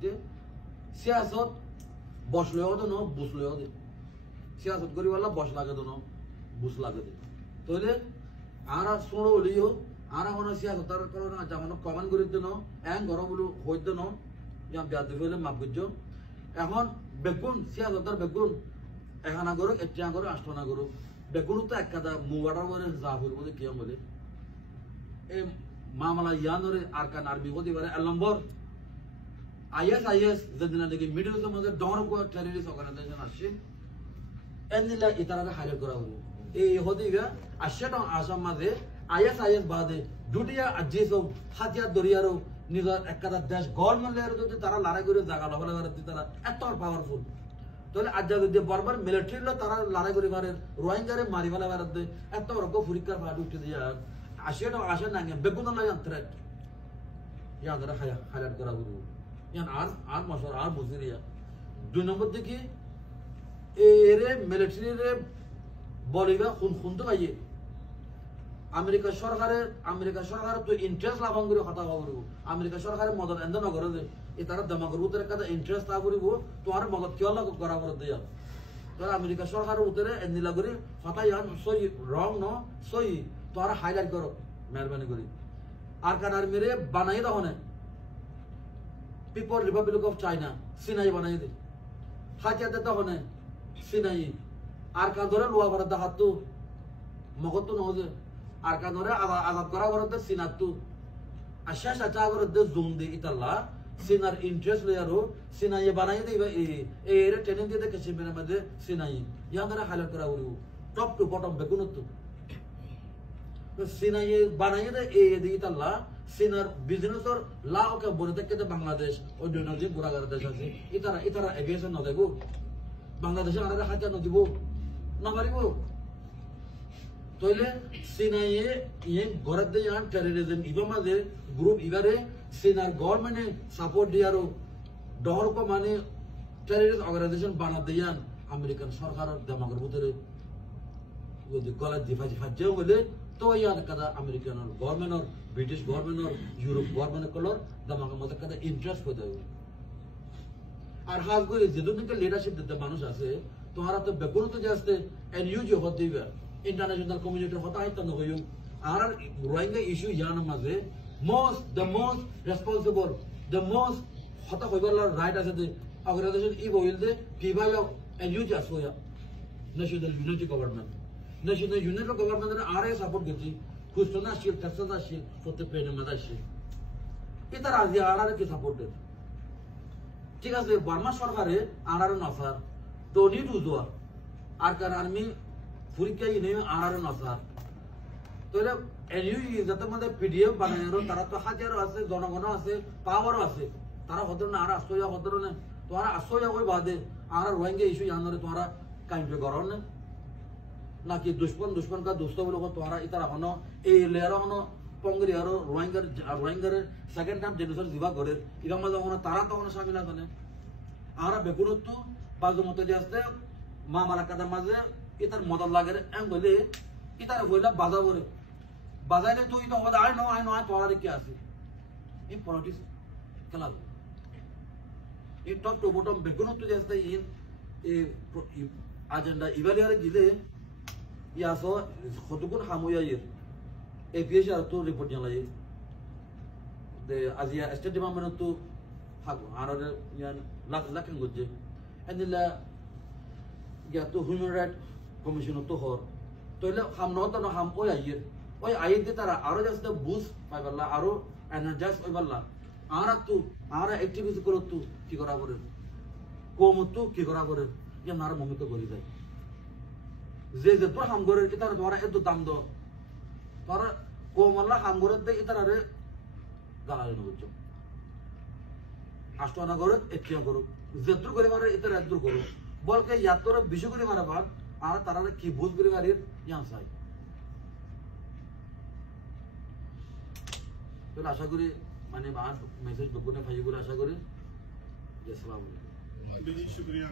যে সিয়াসত বসলেও তো ন বুঝলেও দে সিয়াসত করি বললা বস লাগে তো ন বুঝ লাগে দে তাহলে আর ছোড়ো হলিও আর কোনো সিয়াসতার করো না যেমন কমান করি তো ন এন ঘর বলো হইতো ন যেমন ব্যাধ হইলে মাপ বুঝছো এখন বেগুন সিয়াসতার বেগুন এখানা করো এতিয়া করো আষ্টনা করো বেগুন তো এক কাদা মুবাটার বলে যা হইব বলে কিয়ম বলে এই মামলা ইয়ানরে আর কান আরবি হতে পারে এক নম্বর IS যেদিন নাকি মিডল ইস্টের মধ্যে ডর টেররিস্ট অর্গানাইজেশন আসছে এনদিলা ইতারাকে হাইলাইট করা হলো এই হদিগা আশাটা আসাম মাঝে IS বাদে দুটিয়া যেসব হাতিয়ার দরিয়ারও নিজের একটা দেশ গভর্নমেন্টের যদি তারা লড়াই করে জায়গা দখল করে তারা এত পাওয়ারফুল তাহলে আজ যদি বারবার মিলিটারির তারা লড়াই করে পারে রোহিঙ্গারে মারি ফেলা পারে এত রকম পরীক্ষার ফাট উঠে দিয়ে আশাটা আসা না বেগুন লাগে থ্রেট ইয়াদের হাইলাইট করা হলো ইয়ান আর মশার আর বুঝিরিয়া দুই নম্বর দেখি এরে মিলিটারিরে বলিবা খুন তো পাইয়ে আমেরিকা সরকারের তো ইন্টারেস্ট লাভ করে কথা বলব আমেরিকা সরকারের মদত এন্দ নগরে যে এ তারা দমাগর উত্তরে কাদা ইন্টারেস্ট লাভ করিব তোমার মদত কিয় লাগ করা করে দেয়া তারা আমেরিকা সরকারের উত্তরে এন্দিলা করে কথা ইয়ান সই রং ন সই তোরা হাইলাইট করো মেহরবানি করি আর কানার মেরে বানাই দহনে পিপল রিপাবলিক অফ চায়না সিনাই বানাই দে হাজাতে দহনে সিনাই আর কা ধরে লোয়া ভরা দেখাতো মগত নহজে আর কা ধরে আজাদ করা ভরতে সিনাতু আশা সাচা ভরতে জুম দে ইতাল্লা সিনার ইন্টারেস্ট লয়ারো সিনাই বানাই দেবা এই এর ট্রেনিং দিয়ে কাশ্মীরের মধ্যে সিনাই ইয়া ধরে হাইলাইট করা হলো টপ টু বটম বেকুনতো সিনাই বানাই দে এই দি ইতাল্লা সিনার বিজনেসর লা ওকে বলে থাকে বাংলাদেশ ওই দুই নদী বুড়াগার দেশ আছে ইতারা এভিয়েশন ন দেবো বাংলাদেশে আলাদা হাজার নদীব না পারিব তাইলে সিনাইয়ে ইয়ে গড়ার দিয়ে আন টেররিজম ইবা মাঝে গ্রুপ ইবারে সিনার গভর্নমেন্টে সাপোর্ট দিয়ারো ডহরকো মানে টেররিস্ট অর্গানাইজেশন বানা দিয়ান আমেরিকান সরকারের দামাগের ভিতরে যদি গলা দিফা ফাজে হলে তো ইয়ার কাদা আমেরিকান গভর্নমেন্টর ব্রিটিশ গভর্নমেন্টর ইউরোপ গভর্নমেন্ট কলর দামাগের মধ্যে কাদা ইন্টারেস্ট হয়ে দেবে আর হাল করে যেদিনকে লিডারশিপ দিতে মানুষ আছে তোমারা তো বেগুন তো যাচ্ছে এনইউজি হতে দিবে ইন্টারন্যাশনাল কমিউনিটির হতা হইতে নহইও আর রোহিঙ্গা ইস্যু ইয়ান মাঝে the most responsible the most হতা হইবার রাইট আছে যে অর্গানাইজেশন ই বইল দে পিভাই এনইউজি আসোয়া national unity government national unity গভর্নমেন্টের আরে সাপোর্ট গেছি খুশনা শিল টেক্সাস শিল ফতে পেনে মাদা শিল এটা রাজি আর কি সাপোর্ট দেয় ঠিক আছে বার্মা সরকারে আনার নসার টনি রুজোয়া আর কার আর্মি পরীক্ষা ইনে আনার নসার তাহলে এনইউ যাতে মধ্যে পিডিএফ বানানোর তারা তো হাজারও আছে জনগণও আছে পাওয়ারও আছে তারা হতো না আর আশ্রয় হতো না তোমার আশ্রয় ওই বাদে আর রোহিঙ্গা ইস্যু জানলে তোমরা কাইন্ট্রি করো না নাকি দুশ্মন কা দুস্থ বলে তোমরা ইতারা হনো এই লেয়ার হনো পঙ্গরি আরো রোহিঙ্গার সেকেন্ড টাইম জেনারেশন দিবা করে ইরা মাঝে তারা তখন সামিল আছে আমরা বেগুনত্ব বাজু মতো যে আসতে মা মারা কাদা মাঝে ইতার মদত লাগে এম বলে ইতার বইলা বাজা করে বাজাইলে তুই তো আয় নয় তোরা রেখে আসে এই পলিটিক্স খেলা এই টপ টু বটম বেগুনত্ব যে আসতে ইন আজেন্ডা ইভালিয়ারে গিলে ইয়াসো কতক্ষণ হামুয়া APS আর তো রিপোর্ট জানাই দে আজিয়া স্টেট ডিপার্টমেন্ট তো হাগো আর ইয়ান লাখ গজে এন্দিলা ইয়া তো হিউম্যান রাইট কমিশন তো হর তোইলে হাম নতো না হাম ওই আইয়ে দে তারা আরো জাস্ট বুস পাইবাল্লা আরো এনার্জাইজ হইবাল্লা আর অ্যাক্টিভিটি করো তো কি করা করে কম তো কি করা করে ইয়া নার মমিত বলি যায় যে তো হাম করে কি তারা ধরা এত দাম দো তারা কোমল্লা হাম করে দে ইতারে গালালি নবুচ্ছ আষ্টনা করে একিয়া করো যেতুর করে মারে ইতারে এতুর করো বলকে ইয়াতর বিশু করে মারা ভাগ আর তারা কি বুঝ করে মারির ইয়ান চাই তো আশা করি মানে মেসেজ বকুনে ফাই করে আশা করি আসসালামু আলাইকুম। शुक्रिया